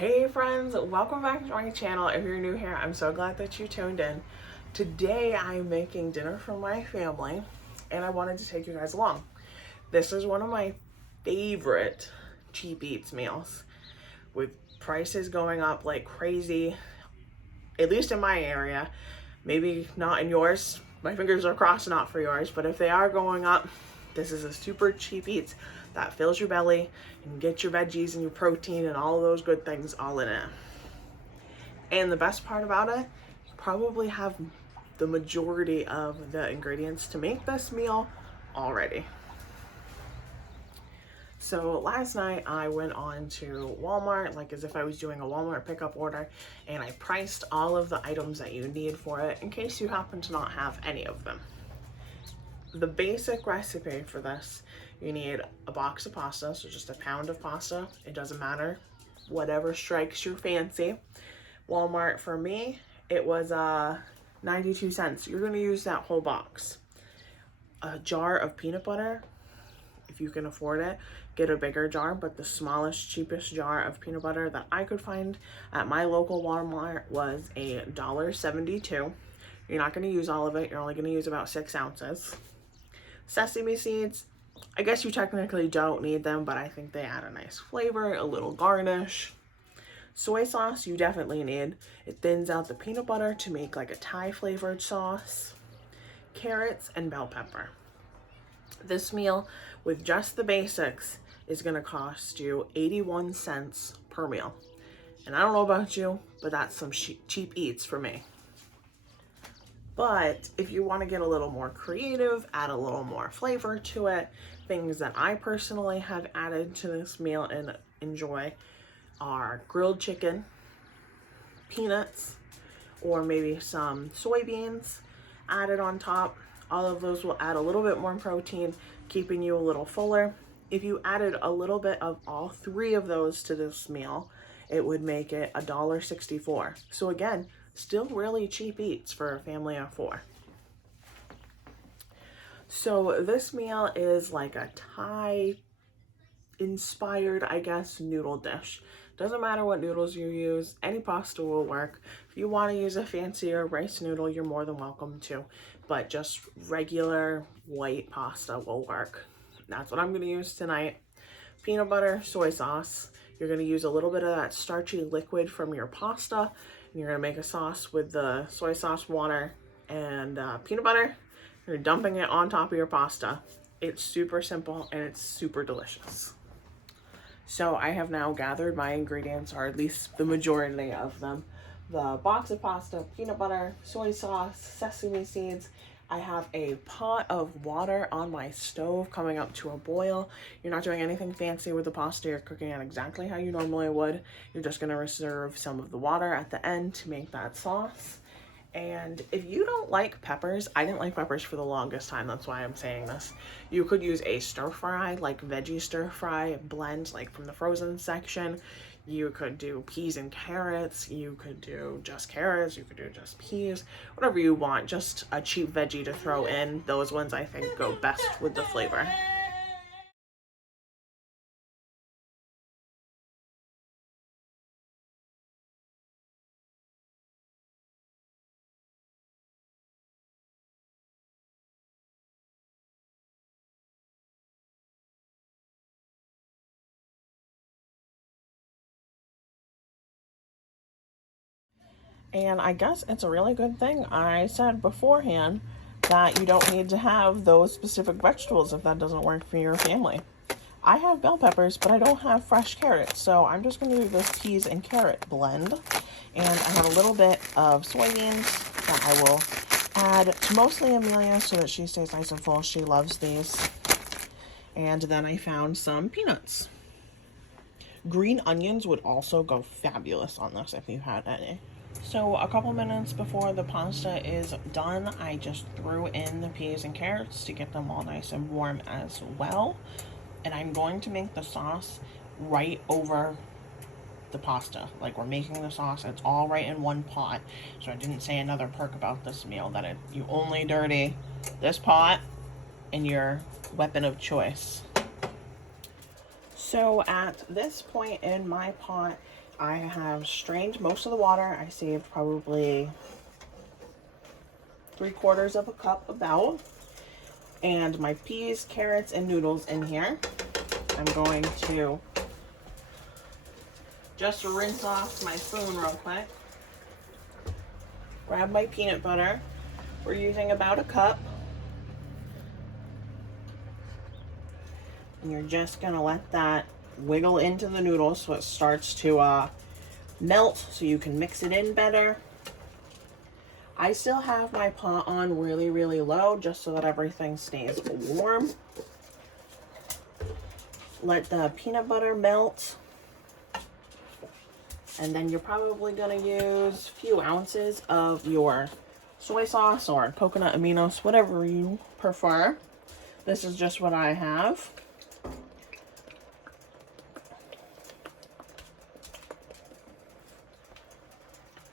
Hey friends, welcome back to my channel. If you're new here, I'm so glad that you tuned in. Today I'm making dinner for my family and I wanted to take you guys along. This is one of my favorite cheap eats meals. With prices going up like crazy, at least in my area, maybe not in yours. My fingers are crossed not for yours, but if they are going up, this is a super cheap eats that fills your belly and gets your veggies and your protein and all of those good things all in it. And the best part about it, you probably have the majority of the ingredients to make this meal already. So last night I went on to Walmart, like as if I was doing a Walmart pickup order, and I priced all of the items that you need for it in case you happen to not have any of them. The basic recipe for this, you need a box of pasta, so just a pound of pasta. It doesn't matter, whatever strikes your fancy. Walmart for me, it was 92 cents. You're gonna use that whole box. A jar of peanut butter, if you can afford it, get a bigger jar, but the smallest, cheapest jar of peanut butter that I could find at my local Walmart was $1.72. You're not gonna use all of it, you're only gonna use about 6 ounces. Sesame seeds, I guess you technically don't need them, but I think they add a nice flavor, a little garnish. Soy sauce you definitely need. It thins out the peanut butter to make like a Thai flavored sauce. Carrots and bell pepper. This meal with just the basics is gonna cost you 81 cents per meal. And I don't know about you, but that's some cheap eats for me. But if you want to get a little more creative, add a little more flavor to it, things that I personally have added to this meal and enjoy are grilled chicken, peanuts, or maybe some soybeans added on top. All of those will add a little bit more protein, keeping you a little fuller. If you added a little bit of all 3 of those to this meal, it would make it $1.64. So again, still really cheap eats for a family of 4. So this meal is like a Thai inspired, I guess, noodle dish. Doesn't matter what noodles you use, any pasta will work. If you want to use a fancier rice noodle, you're more than welcome to, but just regular white pasta will work. That's what I'm going to use tonight. Peanut butter, soy sauce. You're going to use a little bit of that starchy liquid from your pasta, and you're going to make a sauce with the soy sauce, water, and peanut butter. You're dumping it on top of your pasta. It's super simple and it's super delicious. So I have now gathered my ingredients, or at least the majority of them. The box of pasta, peanut butter, soy sauce, sesame seeds. I have a pot of water on my stove coming up to a boil. You're not doing anything fancy with the pasta. You're cooking it exactly how you normally would. You're just gonna reserve some of the water at the end to make that sauce. And if you don't like peppers, I didn't like peppers for the longest time, that's why I'm saying this. You could use a stir fry, like veggie stir fry blend, like from the frozen section. You could do peas and carrots, you could do just carrots, you could do just peas, whatever you want, just a cheap veggie to throw in. Those ones I think go best with the flavor. And I guess it's a really good thing I said beforehand that you don't need to have those specific vegetables if that doesn't work for your family. I have bell peppers, but I don't have fresh carrots, so I'm just going to do this peas and carrot blend. And I have a little bit of soybeans that I will add to mostly Amelia so that she stays nice and full. She loves these. And then I found some peanuts. Green onions would also go fabulous on this if you had any. So a couple minutes before the pasta is done, I just threw in the peas and carrots to get them all nice and warm as well. And I'm going to make the sauce right over the pasta. Like, we're making the sauce, it's all right in one pot. So I didn't say another perk about this meal, that you only dirty this pot and your weapon of choice. So at this point in my pot, I have strained most of the water. I saved probably 3/4 of a cup about. And my peas, carrots, and noodles in here. I'm going to just rinse off my spoon real quick. Grab my peanut butter. We're using about a cup. And you're just gonna let that wiggle into the noodles so it starts to melt so you can mix it in better. I still have my pot on really, really low just so that everything stays warm. Let the peanut butter melt. And then you're probably going to use a few ounces of your soy sauce or coconut aminos, whatever you prefer. This is just what I have.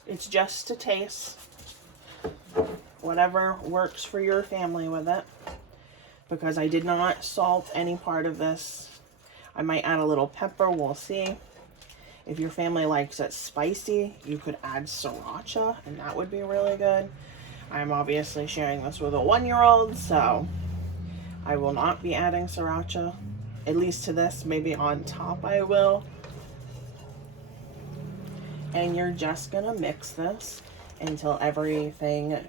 It's just to taste. Whatever works for your family with it. Because I did not salt any part of this. I might add a little pepper, we'll see. If your family likes it spicy, you could add sriracha, and that would be really good. I'm obviously sharing this with a 1-year-old, so I will not be adding sriracha, at least to this. Maybe on top I will. And you're just gonna mix this until everything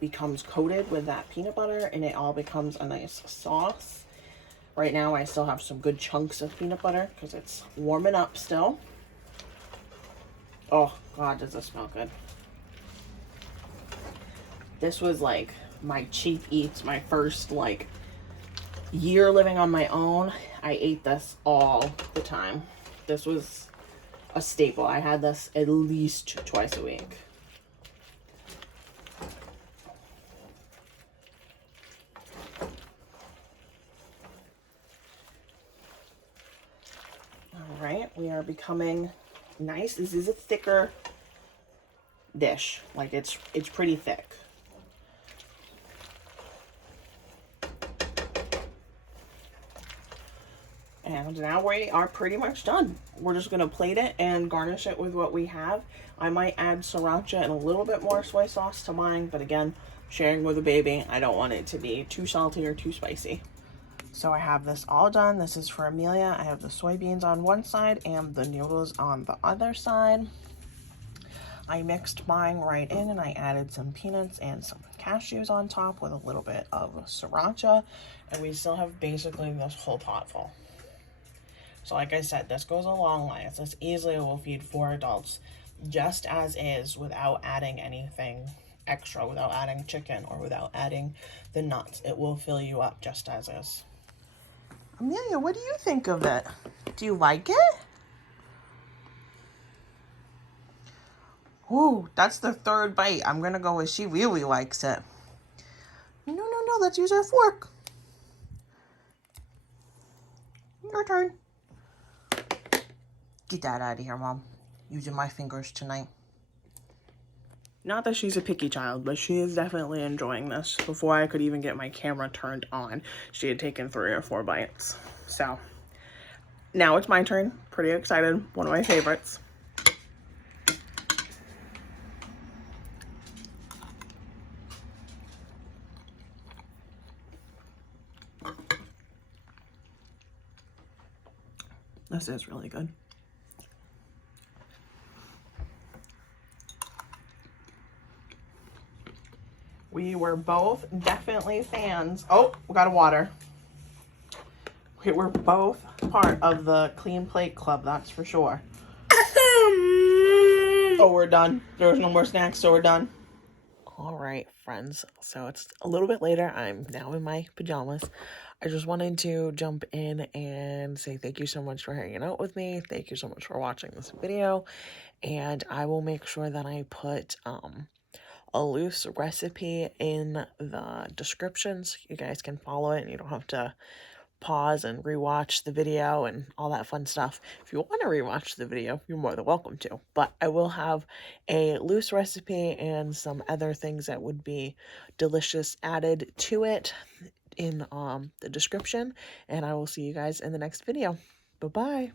becomes coated with that peanut butter and it all becomes a nice sauce. Right now I still have some good chunks of peanut butter because it's warming up still. Oh God, does this smell good. This was like my cheap eats, my first like year living on my own. I ate this all the time. This was a staple. I had this at least twice a week. All right, we are becoming nice. This is a thicker dish. Like it's pretty thick. And now we are pretty much done. We're just gonna plate it and garnish it with what we have. I might add sriracha and a little bit more soy sauce to mine, but again, sharing with a baby, I don't want it to be too salty or too spicy. So I have this all done. This is for Amelia. I have the soybeans on one side and the noodles on the other side. I mixed mine right in and I added some peanuts and some cashews on top with a little bit of sriracha. And we still have basically this whole pot full. So like I said, this goes a long way. This easily will feed 4 adults just as is without adding anything extra, without adding chicken or without adding the nuts. It will fill you up just as is. Amelia, what do you think of it? Do you like it? Ooh, that's the 3rd bite. I'm gonna go with she really likes it. No, let's use our fork. Your turn. Get that out of here, Mom. Using my fingers tonight. Not that she's a picky child, but she is definitely enjoying this. Before I could even get my camera turned on, she had taken 3 or 4 bites. So, now it's my turn. Pretty excited. One of my favorites. This is really good. We were both definitely fans. Oh, we got a water. We were both part of the Clean Plate Club, that's for sure. Oh, we're done. There's no more snacks, so we're done. All right, friends. So it's a little bit later. I'm now in my pajamas. I just wanted to jump in and say thank you so much for hanging out with me. Thank you so much for watching this video. And I will make sure that I put a loose recipe in the descriptions. You guys can follow it and you don't have to pause and rewatch the video and all that fun stuff. If you want to rewatch the video, you're more than welcome to. But I will have a loose recipe and some other things that would be delicious added to it in the description. And I will see you guys in the next video. Bye-bye.